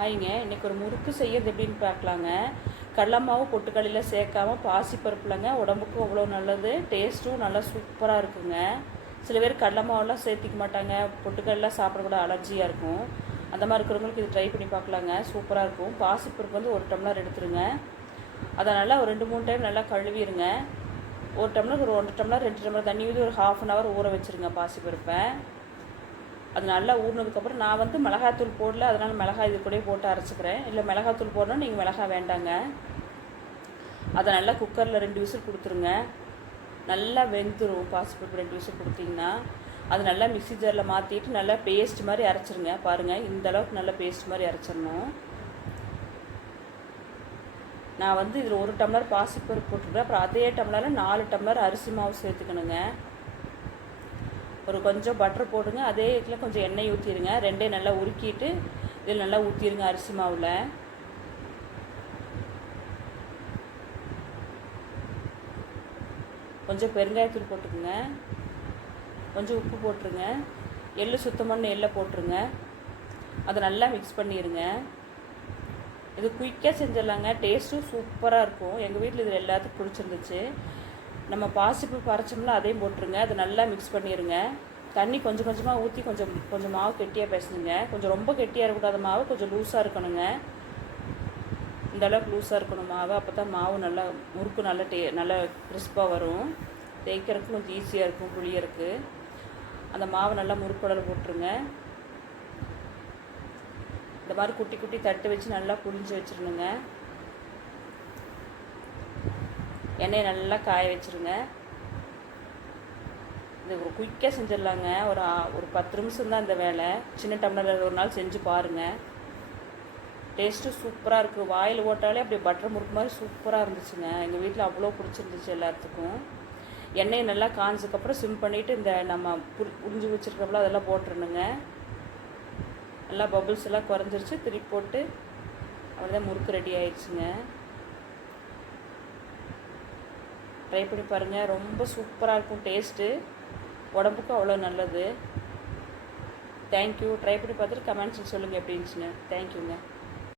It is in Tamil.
ஆயிங்க இன்றைக்கி ஒரு முறுக்கு செய்யறது எப்படின்னு பார்க்கலாங்க. கடலமாவு மாவு பொட்டுக்கடலையில் சேர்க்காம பாசிப்பருப்புலங்க உடம்புக்கும் அவ்வளோ நல்லது டேஸ்ட்டும் நல்லா சூப்பராக இருக்குங்க. சில பேர் கடலமாவெல்லாம் சேர்த்திக்க மாட்டாங்க பொட்டுக்கடலாம் சாப்பிடக்கூட அலர்ஜியாக இருக்கும். அந்த மாதிரி இருக்கிறவங்களுக்கு இது ட்ரை பண்ணி பார்க்கலாங்க சூப்பராக இருக்கும். பாசிப்பருப்பு வந்து ஒரு டம்ளர் எடுத்துருங்க. அதை நல்லா ஒரு ரெண்டு மூணு டைம் நல்லா கழுவிடுங்க ஒரு டம்ளர் ஒரு ஒன்றரை டம்ளர் ரெண்டு டம்ளர் தண்ணி ஊற்றி ஒரு ஹாஃப் அன் ஹவர் ஊற வச்சுருங்க பாசிப்பருப்பை அது நல்லா ஊறினதுக்கப்புறம் நான் வந்து மிளகாத்தூள் போடல அதனால் மிளகாய் இது கூட போட்டு அரைச்சிக்கிறேன். இல்லை மிளகாத்தூள் போடணும் நீங்கள் மிளகாய் வேண்டாங்க. அதை நல்லா குக்கரில் ரெண்டு விசில் கொடுத்துருங்க. நல்லா வெந்துடும் பாசிப்பருப்பு ரெண்டு விசில் கொடுத்தீங்கன்னா. அது நல்லா மிக்சி ஜாரில் மாற்றிட்டு நல்லா பேஸ்ட் மாதிரி அரைச்சிருங்க. பாருங்கள் இந்த அளவுக்கு நல்லா பேஸ்ட் மாதிரி அரைச்சிடணும். நான் வந்து இதில் ஒரு டம்ளர் பாசிப்பருப்பு போட்டுருக்கேன். அப்புறம் அதே டம்ளரில் நாலு டம்ளர் அரிசி மாவு சேர்த்துக்கணுங்க. ஒரு கொஞ்சம் பட்டர் போடுங்க அதே இதில் கொஞ்சம் எண்ணெய் ஊற்றிடுங்க ரெண்டையும் நல்லா உருக்கிட்டு இதில் நல்லா ஊற்றிடுங்க அரிசி மாவில். கொஞ்சம் பெருங்காயத்தூள் போட்டுக்குங்க. கொஞ்சம் உப்பு போட்டுருங்க. எள்ளு சுத்தமான எள்ளை போட்டுருங்க. அதை நல்லா மிக்ஸ் பண்ணிடுங்க இது குயிக்காக செஞ்சிடலாங்க. டேஸ்ட்டும் சூப்பராக இருக்கும். எங்கள் வீட்டில் இதில் எல்லாத்துக்கும் பிடிச்சிருந்துச்சு. நம்ம பாசிப்பு பறைச்சோம்னா அதையும் போட்டுருங்க. அதை நல்லா மிக்ஸ் பண்ணிடுங்க தண்ணி கொஞ்சம் கொஞ்சமாக ஊற்றி கொஞ்சம் கொஞ்சம் மாவு கெட்டியாக பேசணுங்க கொஞ்சம் ரொம்ப கெட்டியாக இருக்கக்கூடாத மாவு கொஞ்சம் லூஸாக இருக்கணுங்க. இந்த அளவுக்கு லூஸாக இருக்கணும் மாவு. அப்போ தான் மாவு நல்லா முறுக்கு நல்லா டே நல்லா கிறிஸ்பாக வரும். தேய்க்கிறதுக்கு கொஞ்சம் ஈஸியாக இருக்கும் புளியறக்கு அந்த மாவை நல்லா முறுக்குடல் போட்டுருங்க. இந்த மாதிரி குட்டி குட்டி தட்டு வச்சு நல்லா புளிஞ்சு வச்சிடணுங்க. எண்ணெயை நல்லா காய வச்சுருங்க. இது ஒரு குயிக்காக செஞ்சிடலாங்க. ஒரு ஒரு பத்து நிமிஷம் தான் இந்த வேலை. சின்ன டம்ளரில் ஒரு நாள் செஞ்சு பாருங்கள் டேஸ்ட்டு சூப்பராக இருக்குது வாயில் ஓட்டாலே அப்படியே பட்டர் முறுக்கு மாதிரி சூப்பராக இருந்துச்சுங்க. எங்கள் வீட்டில் அவ்வளோ பிடிச்சிருந்துச்சு எல்லாத்துக்கும். எண்ணெயை நல்லா காஞ்சதுக்கப்புறம் சிம் பண்ணிவிட்டு இந்த நம்ம புரி புரிஞ்சு வச்சுருக்கப்பல அதெல்லாம் போட்டுருணுங்க நல்லா பபுள்ஸ் எல்லாம் குறைஞ்சிருச்சு. திருப்பி போட்டு அவ்வளோதான் முறுக்கு ரெடி ஆயிடுச்சுங்க. ட்ரை பண்ணி பாருங்கள் ரொம்ப சூப்பராக இருக்கும் டேஸ்ட்டு உடம்புக்கும் அவ்வளோ நல்லது. தேங்க்யூ ட்ரை பண்ணி பார்த்துட்டு கமெண்ட்ஸில் சொல்லுங்கள் எப்படி தேங்க்யூங்க